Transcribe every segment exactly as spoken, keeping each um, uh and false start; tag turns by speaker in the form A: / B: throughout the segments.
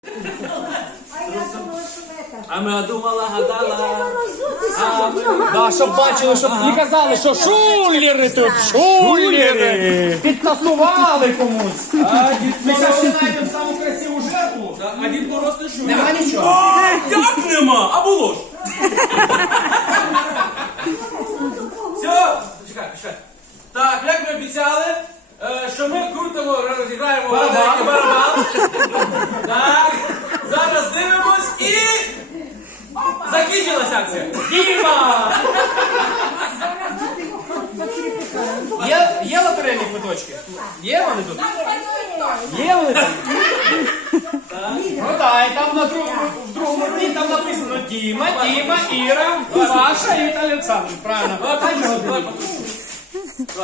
A: А ми думала, гадала. А ми...
B: Да, щоб бачили, щоб не казали, що шулери тут, шулери! Підтасували комусь.
A: А Дід
B: Ми зараз ще
A: Мороз...
B: знайдемо саму красиву жертву.
A: А Дід Мороз не шує.
B: Нема нічого.
A: А, як нема? А було ж. Все, чекай, чекай. Так, як ми обіцяли, е, що ми крутимо, розіграємо
B: Барабан.
A: барабан. Так, зараз дивимось і... Закінчилася акція.
B: Діма! Є, є лотерейні квиточки? Є вони тут? Є вони тут? Ну так, і там на другому, в другому дні там написано Діма, Діма, Іра, Саша і Олександр. Правильно.
A: Давай потрусимо, давай потрусимо. Давай.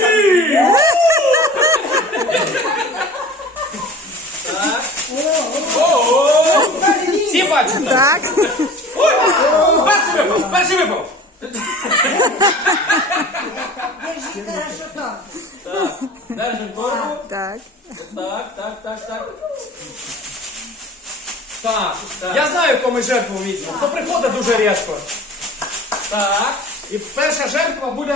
A: Так. Ого!
B: Всі бачать?
C: Так.
A: Ой! Перший випав! Перший випав!
D: Держи хорошо там.
A: Так, держим торбу.
C: Так.
A: Так, так, так, так.
B: Так.
A: Так.
B: Я знаю, кому ми жертву візьмемо. Хто приходить дуже рідко.
A: Так,
B: І перша жертва буде...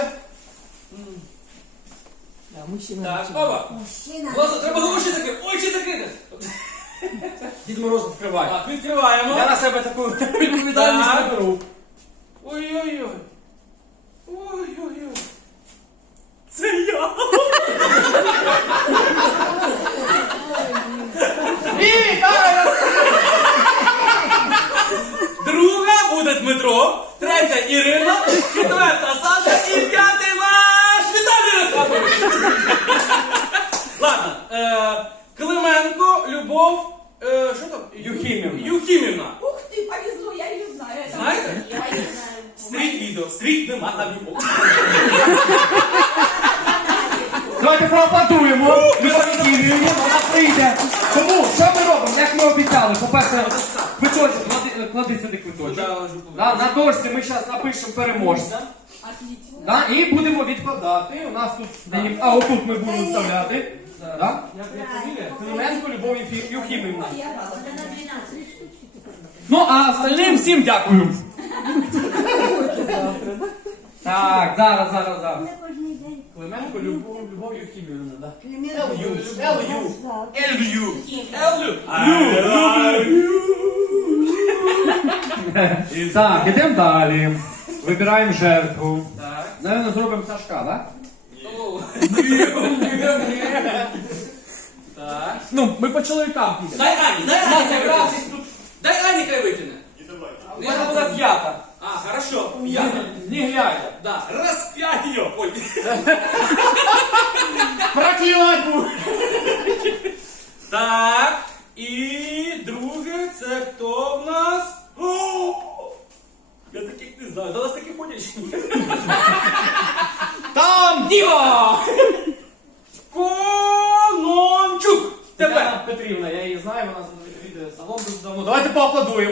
A: так, опа!
D: Мужчина.
A: Власне, треба очі закрити, очі закрити!
B: Дід Мороз відкриває.
A: Так, відкриваємо.
B: Я на себе таку відповідальність
A: Так.
B: не беру.
A: Ой-ой-ой. Ой-ой-ой. Це я!
B: Вітаю!
A: Друга буде Дмитро, третя Ірина, четверта Саша і п'ятий наш Віталій Рахманович. Ладно, е, Клименко, Любов, е, що там?
B: Юхімівна.
A: Юхімівна.
E: Ух ты, повезло, я ее знаю. Это
A: Знаете?
E: Я ее знаю.
A: Стріт відео, стріт нема там нікого.
B: Давайте проаплодуємо. Ми завідуємо, вона прийде. Тому, що ми робимо? Як ми обіцяли? По-перше, квиточок, клади, клади сюди квиточок. Да, на дошці ми зараз напишемо переможця.
E: Отлично.
B: Да, і будемо відкладати. У нас тут, де- а отут ми будемо вставляти. Да?
A: Як як фамілія?
B: Клименко Любов Єфі- Юхімівна.
E: Я рада.
B: Ну, а остальним всім дякую. Так, зараз, зараз, зараз.
D: Кожний день.
B: Клименко Любов, Любов Юхімівна, да.
D: Примерно.
B: Л-Ю, Л-Ю.
A: Елю.
B: Так, ідемо далі. Вибираємо жертву.
A: Так.
B: Наверно, зробимо Сашка, так?
A: О, ні, ні, ні. Так.
B: Ну, ми по чоловікам підемо.
A: Дай Ані, дай
B: У нас
A: Ані
B: якраз
A: якраз.
B: тут...
A: Дай Ані хай витягне.
B: У мене була п'ята.
A: А, хорошо. Я.
B: Не глядя.
A: Да, распять ее. Ой.
B: Проклинать буду.
A: Так, і друге, це хто в нас? О! Я таких не знаю. До нас такі ходять чи ні?
B: Там Діма!
A: Конончук!
B: Тепер
A: Тепер.
B: Петрівна, я її знаю, вона відвідує салон дуже давно. Давайте поаплодуємо.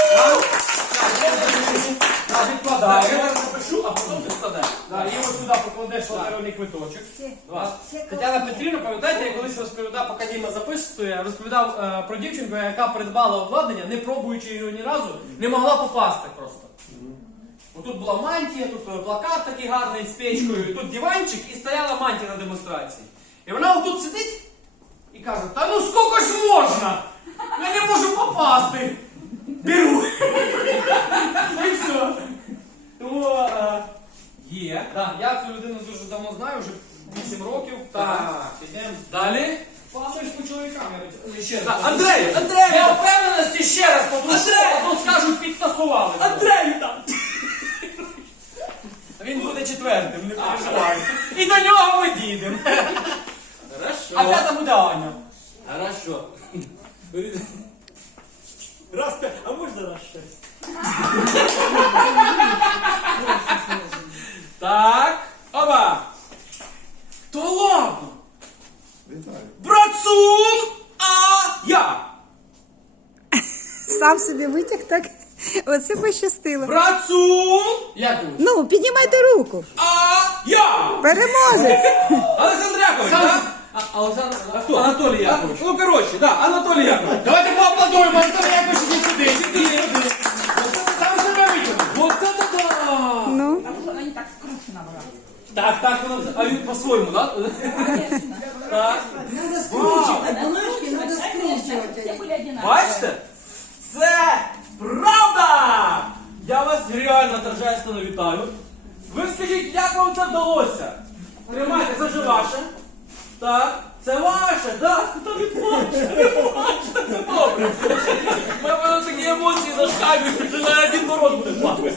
B: Так,
A: Так,
B: відкладаємо.
A: я зараз запишу, а потім ти складаєш.
B: Да, і ось сюди покладеш лотерейний квиточок. Да. Тетяна Петрівна, пам'ятаєте, я колись розповідав, поки Діма записує, розповідав е, про дівчинку, яка придбала обладнання, не пробуючи його ні разу, не могла попасти просто. Тут була мантія, тут е, плакат такий гарний з печкою, тут диванчик і стояла мантія на демонстрації. І вона отут сидить і каже, та ну скільки ж можна? Я не можу попасти. Беру. І все. Тому, е,
A: Є.
B: да, я цю людину дуже давно знаю, вже вісім років.
A: Так.
B: ідемо.
A: Далі.
B: Пасуєш по чоловікам, я ще раз.
A: Так, Андрей,
B: Для
A: Андрей!
B: впевненості ще раз подрушу,
A: Андрей!
B: а то скажуть підтасували.
A: Андрей там!
B: Він буде четвертим, не переживай. І до нього ми дійдемо.
A: Хорошо.
B: А п'ята буде Аня.
A: Хорошо. Раз пять, а можно раз шесть? Так, оба. То ладно. Братцун, а я.
C: Сам собі витяг, так? Оце пощастило.
A: Братцун,
B: Як думаєш?
C: Ну, піднімайте руку.
A: а я.
C: Переможець.
A: Олександр Яковлевич,
B: Сам,
A: так?
B: А, Олександр,
A: А хто?
B: Анатолій Якович.
A: Ну, коротше, да, Анатолій Якович.
B: Давайте поаплодуємо, Анатолій Якович, іди сюди, іди сюди. Сам себе витягнув.
A: Вот это да!
C: Ну,
E: А что она не так скручена была?
A: Так, так, воно, а він по-своєму, да?
E: Конечно.
A: Так.
D: Надо скручивать, бумажки надо
E: Все
D: скручивать.
E: были одинаковые.
A: Бачите? Це правда! Я вас реально торжественно вітаю. Ви скажіть, як вам це вдалося? Тримайте, це ж ваше. Так, це ваше, так? Та не плачте, не плачте, це добре. У мене такі емоції зашкалюють, що на один мороз буде плакати.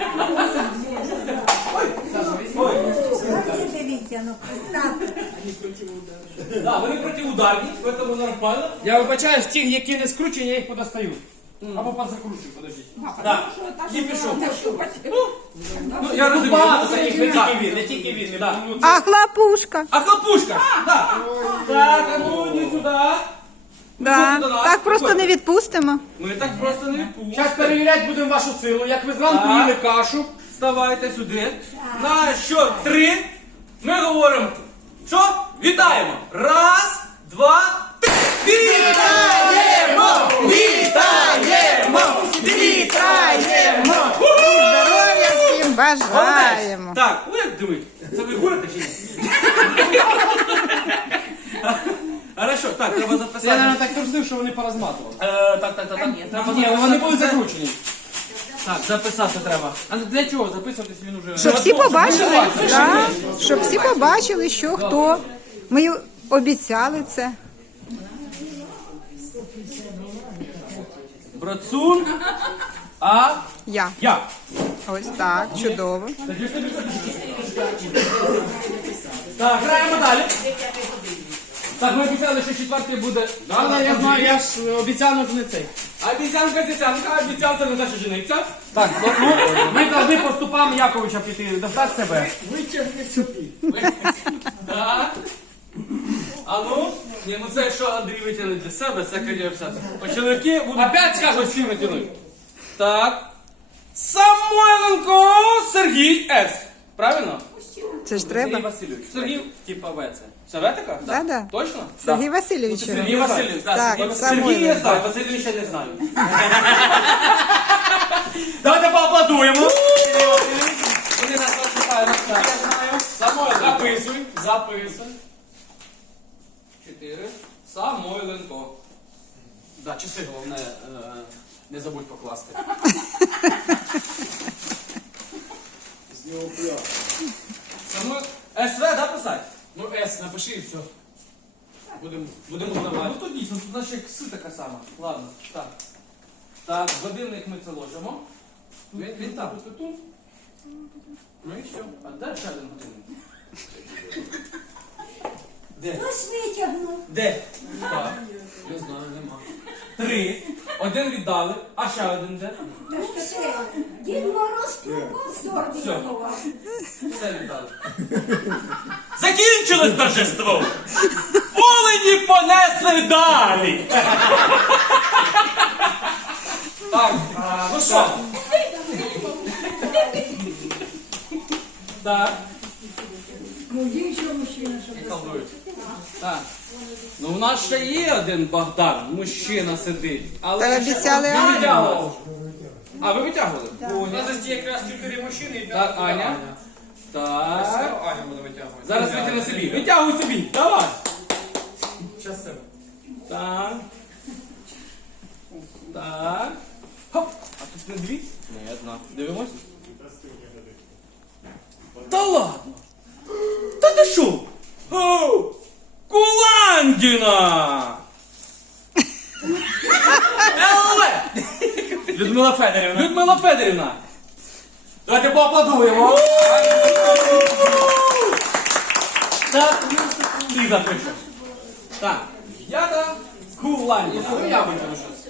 A: Ой, ой.
D: Как тебе, Витя, ну представь.
A: Да, вони протиударні, тому нормально.
B: Я вибачаюсь, ті, які не скручені, я їх подостаю. Або позакручую, подождіть.
A: Так,
E: И
A: і пішов. Ну,
B: Ну,
A: я розумію.
B: багато
A: ну,
B: таких, не
A: так.
B: тільки він, не тільки він. не
A: Да.
B: буду.
C: а хлопушка.
A: А хлопушка? Да. Так, а ну, іди сюди.
C: Да.
A: до нас.
C: Так просто
A: Виходьте.
C: не відпустимо.
A: Ми так просто не відпустимо.
B: Зараз перевіряти будемо вашу силу. Як ви зранку
A: Так.
B: їли кашу.
A: Вставайте сюди. На що три. Ми говоримо. Що? Вітаємо. Раз, два, три. Вітаємо! Вітаємо!
C: Вітаємо! Здоров'я всім бажаємо.
A: Так, ну як думаєте, це ви говорите чи ні? Хорошо, так, треба
B: Це я,
A: записати.
B: наверное, так трусив, що вони порозматували.
A: Е, Так, так, так, так. Треба
B: Ні, вони
A: записати
B: були
A: це.
B: закручені.
A: Так, записати треба.
B: А для чого записуватись він уже?
C: Щоб всі побачили, да, щоб всі побачили, що хто. Ми обіцяли це.
A: Брацун, а
C: Я.
A: я.
C: Ось так, чудово.
A: Так, граємо далі. Так, ми обіцяли, що четвертий буде.
B: Да, да, я знаю, я ж обіцянок не цей.
A: Обіцянка, обіцянка, обіцянка не значить жениться.
B: Так, ну, ми повинні по ступам Яковича піти, достать себе.
A: Так. А ну? Ні, ну це якщо Андрій витягне для себе, це, звісно. Почалики будуть...
B: Опять скажуть, всі витягнуть.
A: Так. Самойленко Сергій С. Правильно?
C: Це ж
A: Сергій
C: треба.
A: Васильович.
B: Сергій, типа В це.
A: Це ветика?
C: Да, да.
A: Точно?
C: Сергій Васильович.
A: Сергій Васильович, да,
C: Так,
A: Сергій
C: Самойлов.
A: Сергій я знаю, Васильович ще не знаю. Давайте поаплодуємо. Сергій Васильович. Вони нас розшукають, я знаю.
B: Самойлов. Записуй, записуй.
A: Чотири. Самойленко.
B: Да, часи головне, е, не забудь покласти.
A: Самой... СВ, да, писати?
B: Ну, С, напиши і все. Будемо будемо узнавати.
A: Ну то дійсно, тут наче кси така сама. Ладно, так. Так, годинник ми це ложимо.
B: Він, він там.
A: Тут, тут. Ну і все. А де ще один годинник? Де?
D: Хтось витягнув.
A: Де? Так.
B: Не знаю, нема.
A: Три. Один віддали. А ще один де?
D: Та що це? Дід Мороз пропав торбі
A: Все.
D: ховав.
A: Все віддали. Закінчилось торжество! Олені понесли далі! Так, а, ну що? Так.
D: Ну, є ще мужчина, що
A: Колдують. Так. Ну у нас ще є один Богдан, мужчина сидить. Але
C: Та
A: ще
C: обіцяли
A: не
C: Аню.
A: витягували. А ви витягували?
B: У нас ж є якраз чотири мужчини і
A: Так, Аня. Так.
B: Аня буде витягувати.
A: Зараз витягни собі. Витягуй собі. Давай.
B: Щас себе.
A: Так. Так. Хоп. А тут не дві? Ні, одна. Дивимось. Та ладно. Та ти що? О, Куландіна! Еле!
B: Людмила Федорівна.
A: Людмила Федорівна!
B: Давайте поаплодуємо.
A: Так, ти запишеш. Так, Ята Куландіна.
B: Ну, я витягну щось.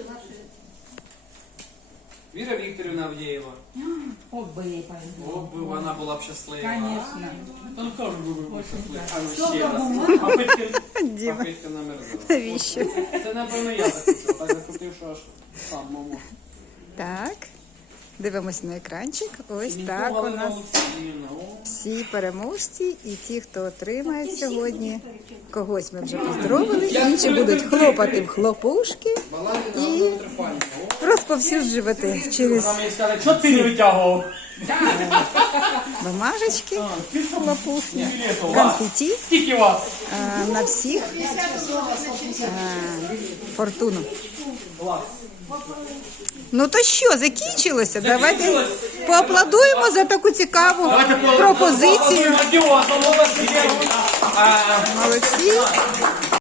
B: Віра Вікторівна Авдєєва.
E: Ох бы ей повезло.
B: О, би вона була б щаслива.
E: Конечно.
B: Та ну кажу, би ви були щаслива. А ну,
E: Сколько
B: ще раз.
E: бумаг?
B: Попитки,
C: Діма,
B: попитки номер два.
C: навіщо?
B: Це, напевно, я закрутив. Так закрутив, що аж сам маму.
C: Так. Дивимось на екранчик. Ось так у нас всі переможці і ті, хто отримає сьогодні. Когось ми вже поздоровили, інші будуть хлопати в хлопушки і розповсюджувати через
B: Що ти не витягував?
C: бумажечки, хлопушки, конфеті
B: Скільки вас?
C: а, на всіх а, фортуну. Ну то що, закінчилося? Давайте поаплодуємо за таку цікаву пропозицію.
B: Адіозом, у вас є.
C: Молодці.